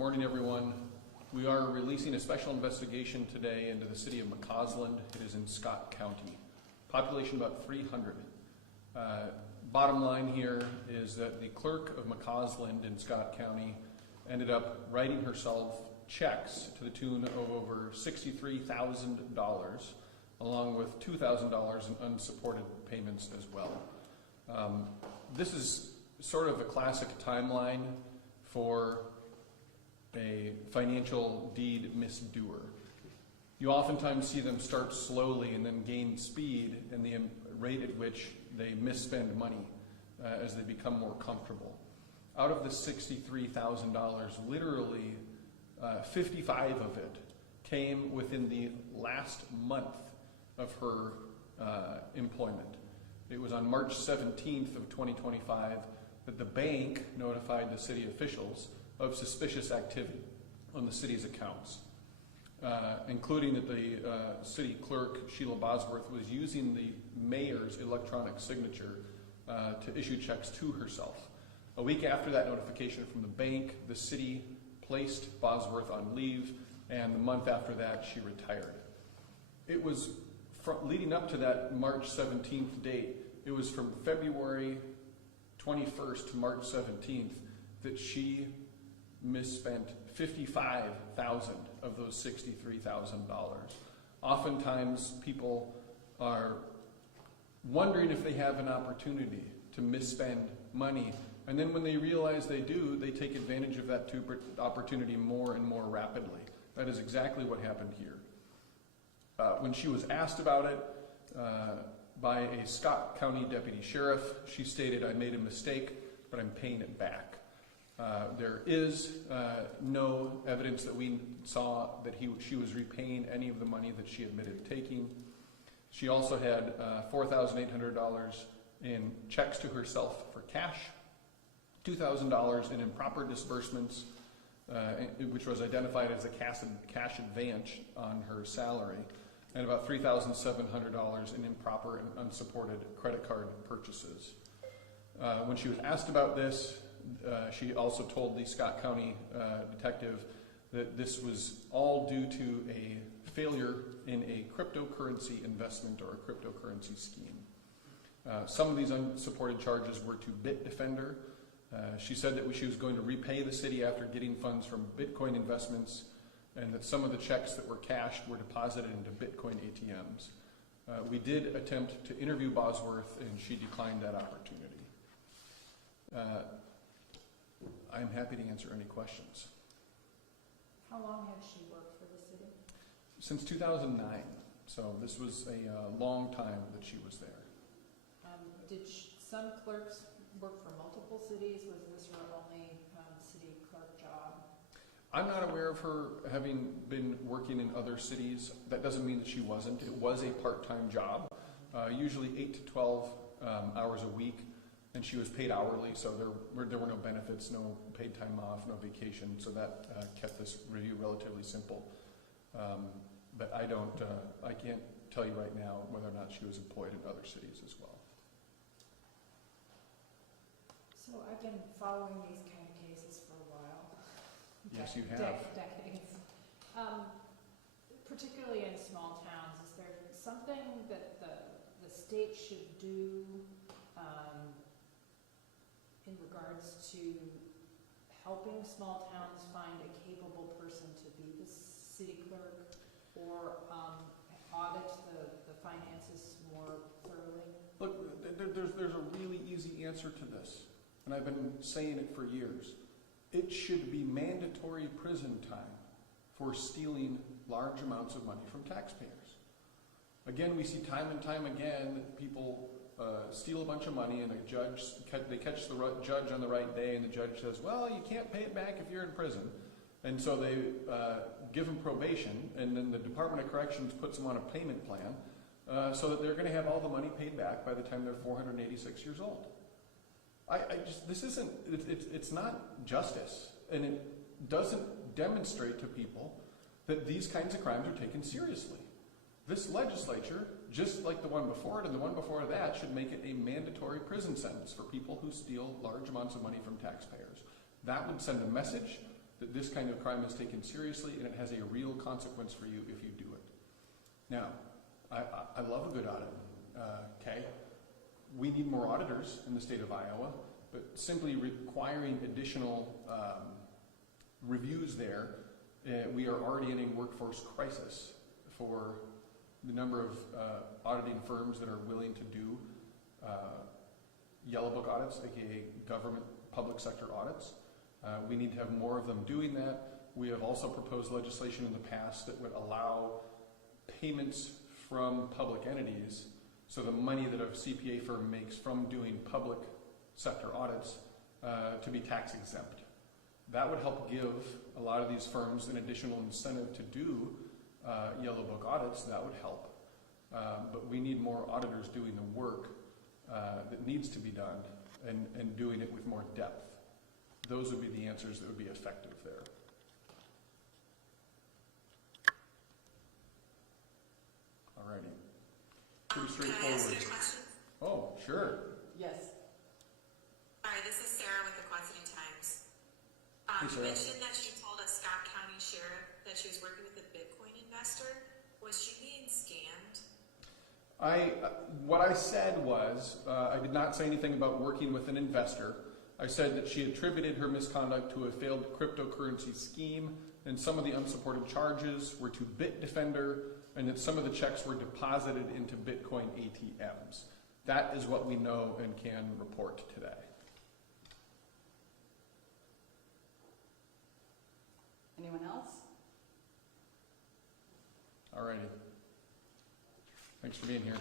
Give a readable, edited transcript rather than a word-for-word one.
morning, everyone. We are releasing a special investigation today into the City of McCausland. It is in Scott County. Population about 300. Bottom line here is that the clerk of McCausland in Scott County ended up writing herself checks to the tune of over $63,000, along with $2,000 in unsupported payments as well. This is sort of a classic timeline for a financial deed misdoer. You oftentimes see them start slowly and then gain speed in the rate at which they misspend money as they become more comfortable. Out of the $63,000, literally 55 of it came within the last month of her employment. It was on March 17th of 2025 that the bank notified the city officials of suspicious activity on the city's accounts, including that the city clerk, Sheila Bosworth, was using the mayor's electronic signature to issue checks to herself. A week after that notification from the bank, the city placed Bosworth on leave, and the month after that, she retired. It was leading up to that March 17th date, it was from February 21st to March 17th that she misspent $55,000 of those $63,000. Oftentimes people are wondering if they have an opportunity to misspend money, and then when they realize they do, they take advantage of that opportunity more and more rapidly. That is exactly what happened here. When she was asked about it by a Scott County deputy sheriff, she stated, "I made a mistake, but I'm paying it back." There is no evidence that we saw that she was repaying any of the money that she admitted taking. She also had $4,800 in checks to herself for cash, $2,000 in improper disbursements, which was identified as a cash advance on her salary, and about $3,700 in improper and unsupported credit card purchases. When she was asked about this, she also told the Scott County detective that this was all due to a failure in a cryptocurrency investment or a cryptocurrency scheme. Some of these unsupported charges were to Bitdefender. She said that she was going to repay the city after getting funds from Bitcoin investments, and that some of the checks that were cashed were deposited into Bitcoin ATMs. We did attempt to interview Bosworth, and she declined that opportunity. I'm happy to answer any questions. How long has she worked for the city? Since 2009, so this was a long time that she was there. Did some clerks work for multiple cities? Was this her only city clerk job? I'm not aware of her having been working in other cities. That doesn't mean that she wasn't. It was a part-time job, usually 8 to 12 hours a week. And she was paid hourly, so there were no benefits, no paid time off, no vacation, so that kept this review relatively simple. But I can't tell you right now whether or not she was employed in other cities as well. So I've been following these kind of cases for a while. Yes, you have. Decades. Particularly in small towns, is there something that the state should do in regards to helping small towns find a capable person to be the city clerk, or audit the finances more thoroughly? Look, there's a really easy answer to this, and I've been saying it for years. It should be mandatory prison time for stealing large amounts of money from taxpayers. Again, we see time and time again that people steal a bunch of money, and they catch the judge on the right day, and the judge says, "Well, you can't pay it back if you're in prison." And so they give them probation, and then the Department of Corrections puts them on a payment plan so that they're going to have all the money paid back by the time they're 486 years old. It's not justice, and it doesn't demonstrate to people that these kinds of crimes are taken seriously. This legislature, just like the one before it and the one before that, should make it a mandatory prison sentence for people who steal large amounts of money from taxpayers. That would send a message that this kind of crime is taken seriously and it has a real consequence for you if you do it. Now, I love a good audit, okay? We need more auditors in the state of Iowa, but simply requiring additional reviews there, we are already in a workforce crisis for the number of auditing firms that are willing to do yellow book audits, aka government public sector audits. We need to have more of them doing that. We have also proposed legislation in the past that would allow payments from public entities, so the money that a CPA firm makes from doing public sector audits to be tax exempt. That would help give a lot of these firms an additional incentive to do yellow book audits. That would help. But we need more auditors doing the work that needs to be done and doing it with more depth. Those would be the answers that would be effective there. Alrighty. Pretty straightforward. Can I ask you a question? Oh, sure. Yes. All right, this is Sarah with the Quad City Times. Hey, You Sarah. mentioned that she told a Scott County sheriff that she was working with a Bitcoin investor. Was she being scammed? What I said was, I did not say anything about working with an investor. I said that she attributed her misconduct to a failed cryptocurrency scheme, and some of the unsupported charges were to Bitdefender, and that some of the checks were deposited into Bitcoin ATMs. That is what we know and can report today. Anyone else? Alrighty. Thanks for being here.